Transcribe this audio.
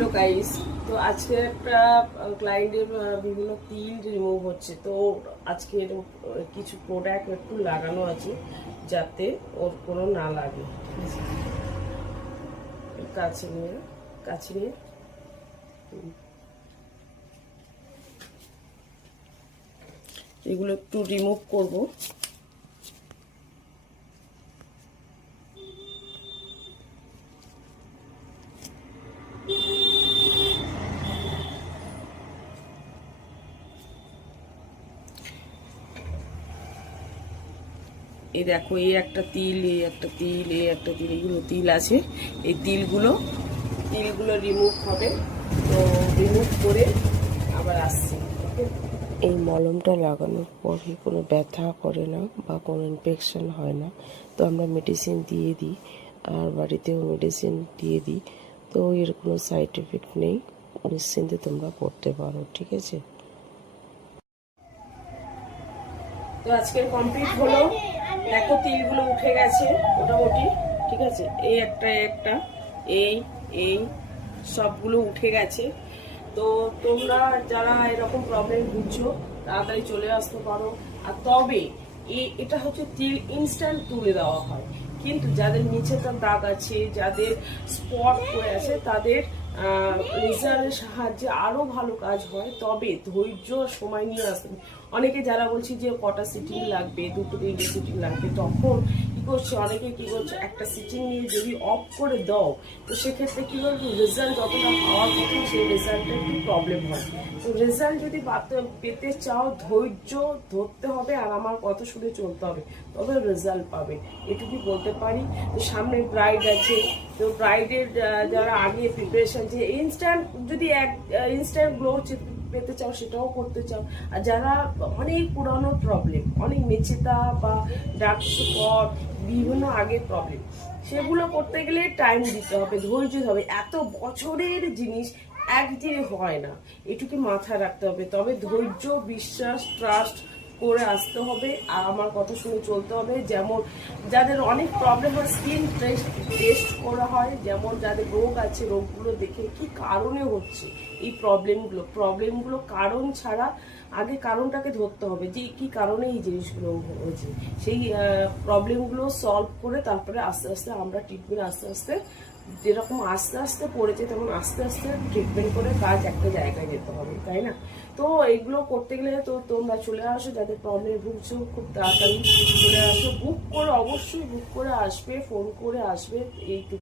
Hello guys, তো আজকে একটা ক্লায়েন্টের বিভিন্ন তিল রিমুভ হচ্ছে। তো আজকে কিছু প্রোডাক্ট একটু লাগানো আছে যাতে ওর কোনো না লাগে। কাছে নিয়ে এগুলো একটু রিমুভ করব। এই দেখো, এই একটা তিল, এই একটা তিল, এই একটা তিল, এগুলো তিল আছে। এই তিলগুলো রিমুভ হবে। তো রিমুভ করে আবার আসছি। ওকে, এই মলমটা লাগানোর পরে কোনো ব্যথা করে না বা কোনো ইনফেকশন হয় না। তো আমরা মেডিসিন দিয়ে দিই, আর বাড়িতেও মেডিসিন দিয়ে দিই। তো এর কোনো সাইড এফেক্ট নেই, নিশ্চিন্তে তোমরা করতে পারো। ঠিক আছে, তো আজকের কমপ্লিট হলো। দেখো, তিলগুলো উঠে গেছে মোটামুটি। ঠিক আছে, এই একটা এই এই সবগুলো উঠে গেছে। তো তোমরা যারা এরকম প্রবলেম বুঝছো তাড়াতাড়ি চলে আসতে পারো। আর তবে এটা হচ্ছে তিল ইনস্ট্যান্ট তুলে দেওয়া হয়, কিন্তু যাদের নিচেকার দাগ আছে, যাদের স্পট পড়ে আছে, তাদের লেজারের সাহায্যে আরো ভালো কাজ হয়। তবে ধৈর্য সময় নিয়ে আসবে। অনেকে যারা বলছি যে কটা সিটিং লাগবে, 2-3 সিটিং লাগবে, তখন কি করছে, অনেকে কি করছে, একটা সিটিং নিয়ে যদি অফ করে দাও, তো সেক্ষেত্রে কি করবে, রেজাল্ট যতটা পাওয়ার কথা সেই রেজাল্টটা একটু প্রবলেম হয়। তো রেজাল্ট যদি পেতে চাও, ধৈর্য ধরতে হবে আর আমার কথা শুনে চলতে হবে, তবে রেজাল্ট পাবে, এটুকু বলতে পারি। তো সামনে ব্রাইড আছে, তো ব্রাইডের যারা আগে প্রিপারেশন, যে ইনস্ট্যান্ট যদি ইনস্ট্যান্ট গ্লো পেতে চাও সেটাও করতে চাও, আর যারা অনেক পুরানো প্রবলেম, অনেক মেচেতা বা ডার্ক স্পট, বিভিন্ন আগের প্রবলেম, সেগুলো করতে গেলে টাইম দিতে হবে, ধৈর্য হবে। এত বছরের জিনিস একদিনে হয় না, এটুকু মাথায় রাখতে হবে। তবে ধৈর্য, বিশ্বাস, ট্রাস্ট করে আসতে হবে আর আমার কথা শুনে চলতে হবে। যেমন যাদের অনেক প্রবলেম হয়, স্কিন টেস্ট করা হয়। যেমন যাদের রোগ আছে, রোগগুলো দেখে কি কারণে হচ্ছে এই প্রবলেমগুলো কারণ ছাড়া আগে কারণটাকে ধরতে হবে, যে কি কারণে এই জিনিসগুলো হয়েছে। সেই প্রবলেমগুলো সলভ করে তারপরে আস্তে আস্তে আমরা ট্রিটমেন্ট, আস্তে আস্তে যেরকম আস্তে আস্তে পড়েছে তেমন আস্তে আস্তে ট্রিটমেন্ট করে কাজ একটা জায়গায় যেতে হবে, তাই না? তো এইগুলো করতে গেলে তো তোমরা চলে আসো, যাদের প্রবলেম ভুগছো খুব তাড়াতাড়ি চলে আসো। বুক করে, অবশ্যই বুক করে আসবে, ফোন করে আসবে। এইটুকু।